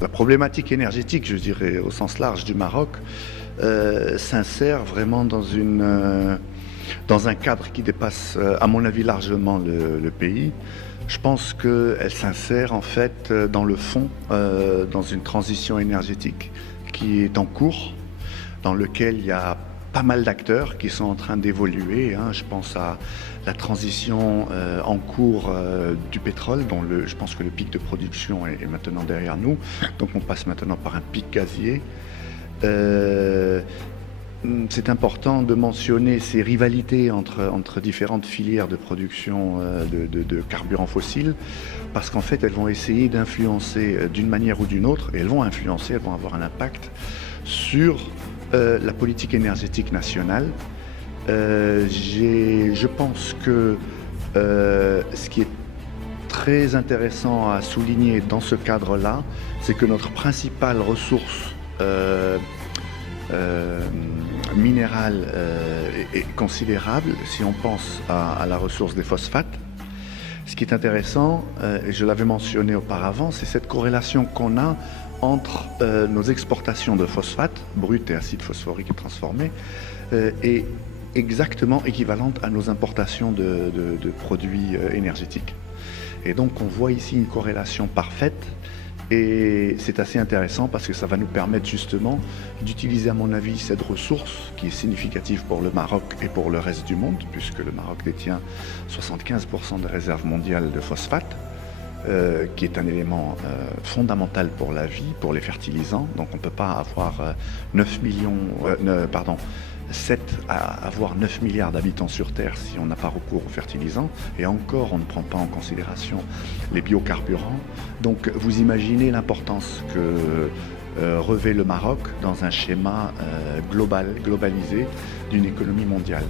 La problématique énergétique, je dirais au sens large du Maroc, s'insère vraiment dans un cadre qui dépasse, à mon avis, largement le pays. Je pense qu'elle s'insère en fait dans le fond, dans une transition énergétique qui est en cours, dans lequel il y a pas mal d'acteurs qui sont en train d'évoluer. Je pense à la transition en cours du pétrole, dont je pense que le pic de production est maintenant derrière nous. Donc on passe maintenant par un pic gazier. C'est important de mentionner ces rivalités entre différentes filières de production de carburants fossiles, parce qu'en fait elles vont essayer d'influencer d'une manière ou d'une autre, et elles vont avoir un impact sur la politique énergétique nationale. Je pense que ce qui est très intéressant à souligner dans ce cadre-là, c'est que notre principale ressource minérale est considérable si on pense à la ressource des phosphates. Ce qui est intéressant, et je l'avais mentionné auparavant, c'est cette corrélation qu'on a entre nos exportations de phosphates, bruts et acides phosphoriques transformés, est exactement équivalente à nos importations de produits énergétiques. Et donc on voit ici une corrélation parfaite, et c'est assez intéressant parce que ça va nous permettre justement d'utiliser, à mon avis, cette ressource qui est significative pour le Maroc et pour le reste du monde, puisque le Maroc détient 75% des réserves mondiales de phosphate, qui est un élément fondamental pour la vie, pour les fertilisants. Donc on ne peut pas avoir 9 milliards d'habitants sur Terre si on n'a pas recours aux fertilisants. Et encore, on ne prend pas en considération les biocarburants. Donc vous imaginez l'importance que revêt le Maroc dans un schéma globalisé d'une économie mondiale.